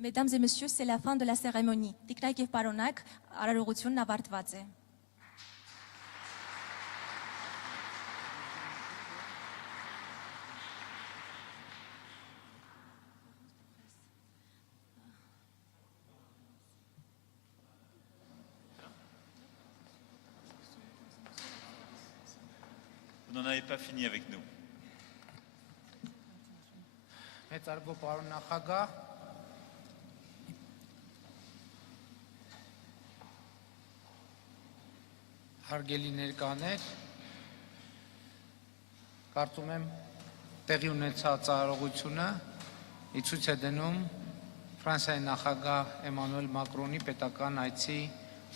Mesdames et messieurs, c'est la fin de la cérémonie. Տիկնայք եւ պարոնայք, արարողությունն ավարտված է։ Vous n'en avez pas fini avec nous. Մեծարգո պարոն նախագահ, հարգելի ներկաներ, կարծում եմ տեղի ունեցած արարողությունը ցույց է դնում Ֆրանսիայի նախագահ Էմանուել Մակրոնի պետական այցի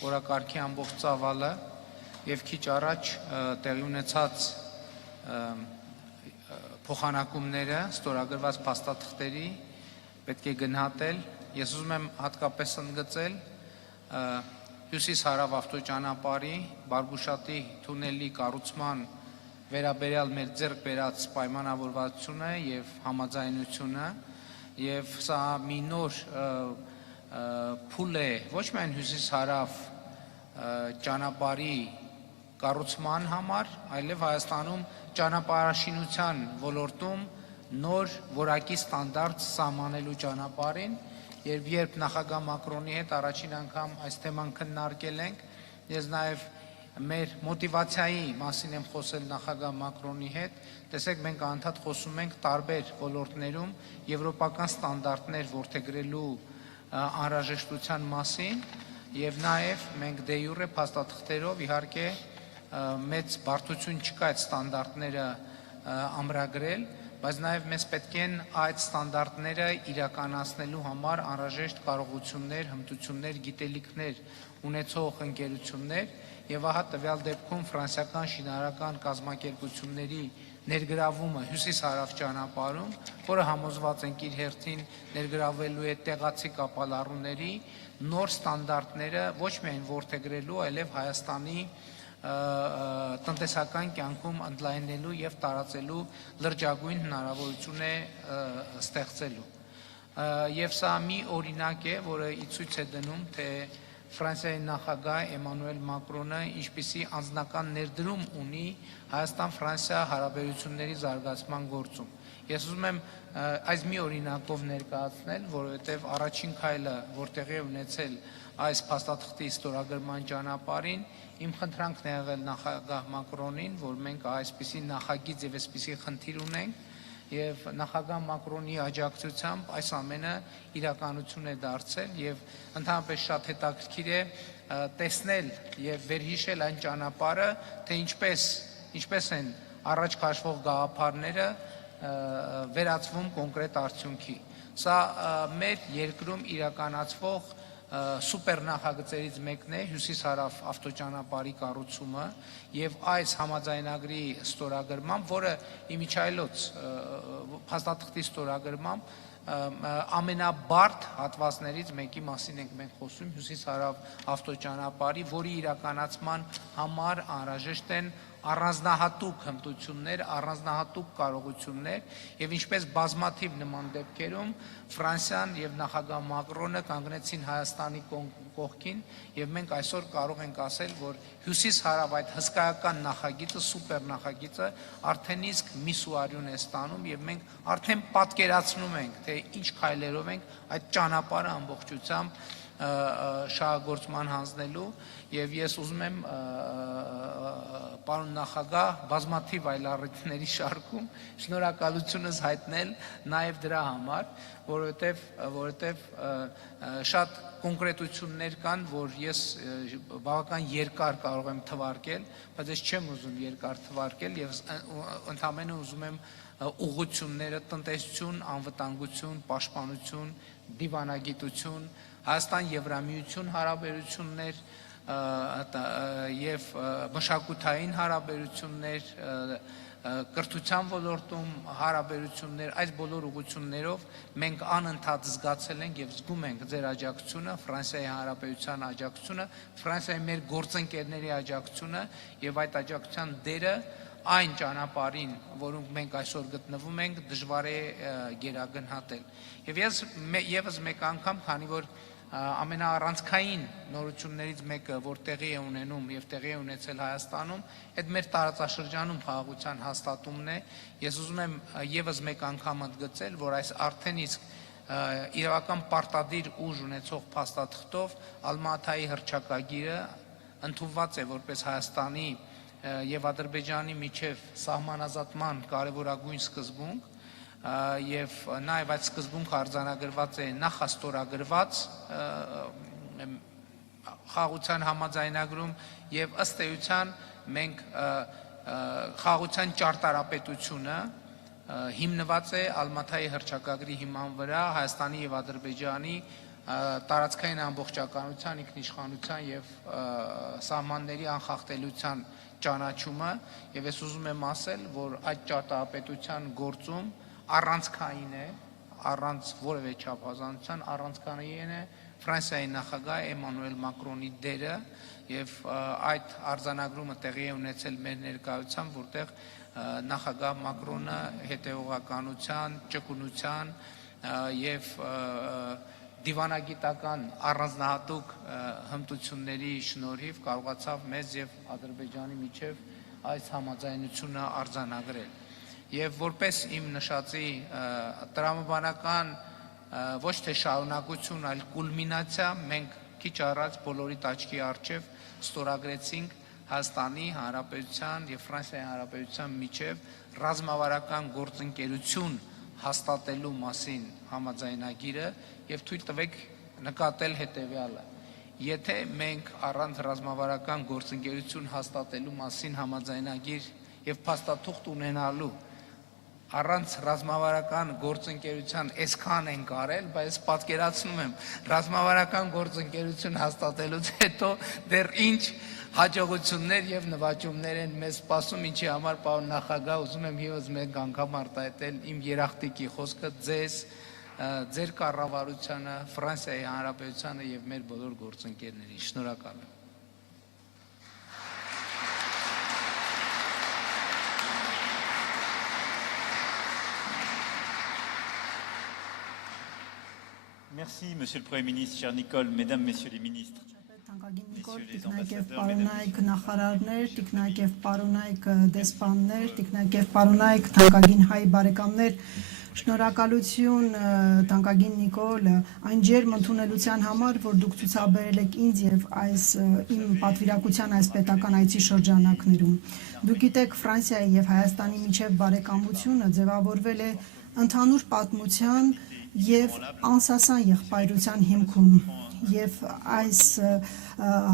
օրակարգի ամբողջ ծավալը եւ քիչ առաջ տեղի ունեցած փոխանակումները ստորագրված փաստաթղթերի պետք է գնահատել։ Ես ուզում եմ հատկապես ընդգծել հյուսիս-հարավ ավտոճանապարհի Բարգուշատի թունելի կառուցման վերաբերյալ մեր ձեռք բերած պայմանավորվածությունը եւ համաձայնությունը, եւ սա մի նոր փուլ է ոչ միայն հյուսիս-հարավ ճանապարհի կառուցման համար, այլև Հայաստանում ճանապարհաշինության ոլորտում նոր որակի ստանդարտ սահմանելու ճանապարհին, երբ նախագահ Մակրոնի հետ առաջին անգամ այս թեման քննարկել ենք, ես նաև մեր մոտիվացիայի մասին եմ խոսել նախագահ Մակրոնի հետ, տեսեք մենք անդադ խոսում ենք տարբեր ոլորտներում եվրոպական ստանդարտներ որդեգրելու անհրաժեշտության մասին, եւ նաև մենք դե յուրե փաստաթղթերով իհարկե մեծ բարդություն չկա այդ ստանդարտները ամրագրել, բայց նաև մեզ պետք են այդ ստանդարտները իրականացնելու համար անհրաժեշտ կարողություններ, հմտություններ, գիտելիքներ ունեցող ընկերություններ, եւ ահա տվյալ դեպքում ֆրանսիական շինարարական կազմակերպությունների ներգրավումը հյուսիս-հարավ ճանապարհում, որը համոզված ենք իր հերթին ներգրավելու է տեղացի կապալառուների նոր ստանդարտները ոչ միայն որդեգրելու, այլև Հայաստանի տնտեսական կյանքում ընդլայնելու եւ տարածելու լրջագույն հնարավորություն է ստեղծելու։ Եվ սա մի օրինակ է, որը ցույց է դնում, թե Ֆրանսիայի նախագահ Էմանուել Մակրոնը ինչպիսի անձնական ներդրում ունի Հայաստան-Ֆրանսիա հարաբերությունների զարգացման գործում։ Ես ուզում եմ այս մի օրինակով ներկայացնել, որովհետեւ առաջին քայլը, որ տեղի է ունեցել այս փաստաթղթի ստորագրման ճանապարհին, իմ խնդրանքն է եղել նախագահ Մակրոնին, որ մենք այսպիսի նախագիծ եւ այսպիսի խնդիր ունենք, եւ նախագահ Մակրոնի աջակցությամբ այս ամենը իրականություն է դարձել եւ ընդհանրապես շատ հետաքրքիր է տեսնել եւ վերհիշել այն ճանապարհը, թե ինչպես են առաջ քաշվող գաղափարները վերածվում կոնկրետ արդյունքի։ Սա մեր երկրում իրականացվող սուպեր նախագծերից մեկն է հյուսիս-հարավ ավտոճանապարհի կառուցումը եւ այս համաձայնագրի ստորագրմամբ, որը իմիջայլոց փաստաթղթի ստորագրմամբ ամենաբարդ հատվածներից մեկի մասին ենք մենք խոսում հյուսիս-հարավ ավտոճանապարհի, որի իրականացման համար անհրաժեշտ են առանձնահատուկ հմտություններ, առանձնահատուկ կարողություններ եւ ինչպես բազմաթիվ նման դեպքերում Ֆրանսիան եւ նախագահ Մակրոնը կանգնեցին Հայաստանի կողքին եւ մենք այսօր կարող ենք ասել, որ հյուսիս-հարավ այդ հսկայական նախագիծը, սուպեր նախագիծը արդեն իսկ միսուարյուն է ստանում եւ մենք արդեն պատկերացնում ենք, թե ինչ քայլերով ենք այդ ճանապարհը ամբողջությամբ շահագործման հանձնելու եւ ես ուզում եմ պարոն նախագահ բազմաթիվ այլ առիթների շարքում շնորհակալությունս հայտնել նաեւ դրա համար, որովհետեւ շատ կոնկրետություններ կան, որ ես բավական երկար կարող եմ թվարկել, բայց ես չեմ ուզում երկար թվարկել եւ ընդհանրապես ուզում եմ ուղղությունները տնտեսություն, անվտանգություն, պաշտպանություն, դիվանագիտություն, Հայաստան-Եվրամիություն հարաբերություններ եւ մշակութային հարաբերություններ, կրթության ոլորտում հարաբերություններ, այս բոլոր ուղղություններով մենք անընդհատ զգացել ենք եւ զգում ենք ձեր աջակցությունը, Ֆրանսիայի Հանրապետության աջակցությունը, Ֆրանսիայի մեր գործընկերների աջակցությունը եւ այդ աջակցության դերը այն ճանապարհին, որոնք մենք այսօր գտնվում ենք, դժվար է գերագնահատել։ Եվ եւս մեկ անգամ, քանի որ ամենաառանցքային նորություններից մեկը, որ տեղի է ունենում եւ տեղի է ունեցել Հայաստանում, այդ մեր տարածաշրջանում խաղաղության հաստատումն է։ Ես ուզում եմ եւս մեկ անգամ ընդգծել, որ այս արդեն իսկ իրական պարտադիր ուժ ունեցող փաստաթղթով Ալմատայի հռչակագիրը ընդունված է որպես Հայաստանի եւ Ադրբեջանի միջև սահմանազատման կարևորագույն սկզբունք, եւ նաեւ այդ սկզբունքը արձանագրված է նախաստորագրված խաղաղության համաձայնագրում եւ ըստ էության մենք խաղաղության ճարտարապետությունը հիմնված է Ալմատայի հռչակագրի հիման վրա Հայաստանի եւ Ադրբեջանի տարածքային ամբողջականության, ինքնիշխանության եւ սահմանների անխախտելիության ճանաչումը, եւ ես ուզում եմ ասել, որ այդ ճարտարապետության գործում առանցքային է, առանց որևէ չափազանցության առանցքային է Ֆրանսիայի նախագահ Էմանուել Մակրոնի դերը եւ այդ արձանագրումը տեղի է ունեցել մեր ներկայությամբ, որտեղ նախագահ Մակրոնը հետեւողականության, ճկունության եւ դիվանագիտական առանձնահատուկ հմտությունների շնորհիվ կարողացավ մեզ եւ Ադրբեջանի միջև այս համաձայնությունը արձանագրել։ Եվ որպես իմ նշածի տրամաբանական ոչ թե շարունակություն, այլ կուլմինացիա, մենք քիչ առաջ բոլորի աչքի առջև ստորագրեցինք Հայաստանի Հանրապետության եւ Ֆրանսիայի Հանրապետության միջև ռազմավարական գործընկերություն հաստատելու մասին համաձայնագիրը եւ թույլ տվեք նկատել հետեւյալը. Եթե մենք առանց ռազմավարական գործընկերություն հաստատելու մասին համաձայնագիր եւ փաստաթուղթ ունենալու առանց ռազմավարական գործընկերության այսքան են կարել, բայց պատկերացնում եմ ռազմավարական գործընկերություն հաստատելուց հետո դեռ ինչ հաջողություններ եւ նվաճումներ են մեզ սպասում, ինչի համար պարոն նախագահ ուզում եմ եւս մեկ անգամ արտահայտել իմ երախտիկի խոսքը ձեզ, ձեր կառավարությանը, Ֆրանսիայի Հանրապետությանը եւ մեր բոլոր գործընկերներին։ Շնորհակալ եմ։ Merci, Monsieur le Premier ministre, cher Nicole, Mesdames, Messieurs les ministres. Թանկագին Նիկոլ, տիկնայք եւ պարոնայք նախարարներ, տիկնայք եւ պարոնայք դեսպաններ, տիկնայք եւ պարոնայք թանկագին հայ բարեկամներ, շնորհակալություն թանկագին Նիկոլ այն ջերմ ընդունելության համար, որ դուք ցուցաբերել եք ինձ եւ այս իմ պատվիրակության այս պետական այցի շրջանակներում։ Դուք գիտեք, Ֆրանսիայի եւ Հայաստանի միջև բարեկամությունը ձևավորվել է ընդհանուր պատմության եւ անսասան եղբայրության հիմքում եւ այս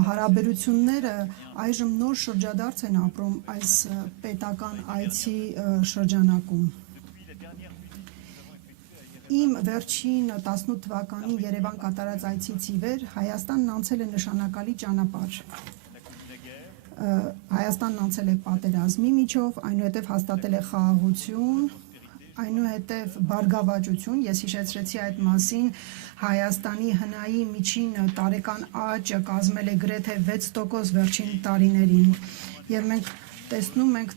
հարաբերությունները այժմ նոր շրջադարձ են ապրում այս պետական այցի շրջանակում։ Իմ վերջին 18 թվականին Երևան կատարած այցից ի վեր Հայաստանն անցել է նշանակալի ճանապարհ։ Հայաստանն անցել է պատերազմի միջով, այնուհետև հաստատել է խաղաղություն, այնուհետև բարգավաճություն, ես հիշեցրեցի այդ մասին, Հայաստանի հնայի միջին տարեկան աճը կազմել է գրեթե 6% վերջին տարիներին, եւ մենք տեսնում ենք,